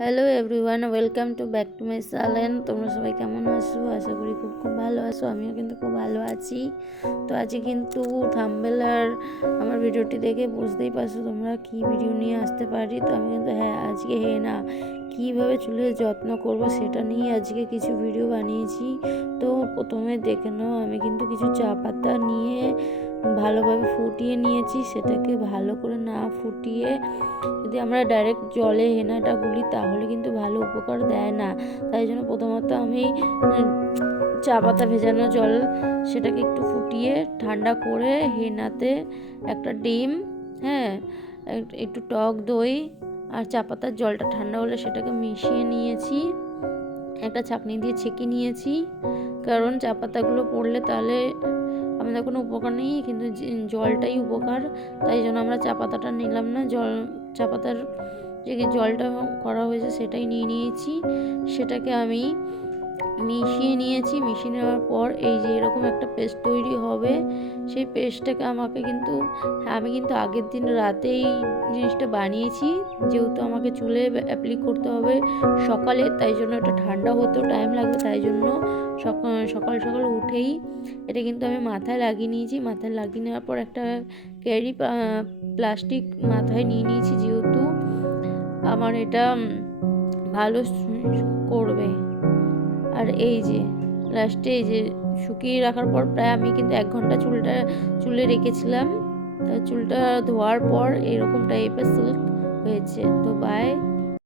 Hello everyone, welcome to back to my channel. তোমরা সবাই কেমন আছো? আশা করি খুব ভালো আছো। আমিও কিন্তু খুব ভালো আছি। তো আজকে কিন্তু থাম্বনেল আর আমার ভিডিওটি দেখে বুঝতেই পারছো তোমরা কি ভিডিও নিয়ে আসতে পারি। তো আমি কিন্তু আজকে না কীভাবে চুলের যত্ন করব সেটা নিয়ে আজকে কিছু ভিডিও বানিয়েছি। তো প্রথমে দেখে নাও, আমি কিন্তু কিছু চা পাতা নিয়ে ভালোভাবে ফুটিয়ে নিয়েছি। সেটাকে ভালো করে না ফুটিয়ে যদি আমরা ডাইরেক্ট জলে হেনাটা গুলি তাহলে কিন্তু ভালো উপকার দেয় না। তাই জন্য প্রথমত আমি চা পাতা ভেজানো জল সেটাকে একটু ফুটিয়ে ঠান্ডা করে হেনাতে একটা ডিম, একটু টক দই আর চা পাতার জলটা ঠান্ডা হলে সেটাকে মিশিয়ে নিয়েছি, একটা ছাঁকনি দিয়ে ছেঁকে নিয়েছি। কারণ চা পাতাগুলো পড়লে তাহলে আমাদের কোনো উপকার নেই, কিন্তু জলটাই উপকার। তাই জন্য আমরা চা পাতাটা নিলাম না, চা পাতার যে জলটা করা হয়েছে সেটাই নিয়ে নিয়েছি। সেটাকে আমি মিশিয়ে নিয়েছি। মিশিয়ে নেওয়ার পর এই যে এরকম একটা পেস্ট তৈরি হবে। সেই পেস্টটাকে আমি কিন্তু আগের দিন রাতেই জিনিসটা বানিয়েছি, যেহেতু আমাকে চুলে অ্যাপ্লিক করতে হবে সকালে, তাই জন্য এটা ঠান্ডা হতেও টাইম লাগবে। তাই জন্য সকাল সকাল উঠেই এটা কিন্তু আমি মাথায় লাগিয়ে নিয়েছি। মাথায় লাগিয়ে নেওয়ার পর একটা ক্যারি প্লাস্টিক মাথায় নিয়ে নিয়েছি, যেহেতু আমার এটা ভালো করবে। আর এই যে লাস্টে এই যে শুকিয়ে রাখার পর প্রায় আমি কিন্তু 1 ঘন্টা চুলে রেখেছিলাম। চুলটা ধোয়ার পর এরকম টাইপের সিল্ক হয়েছে। তো বাই।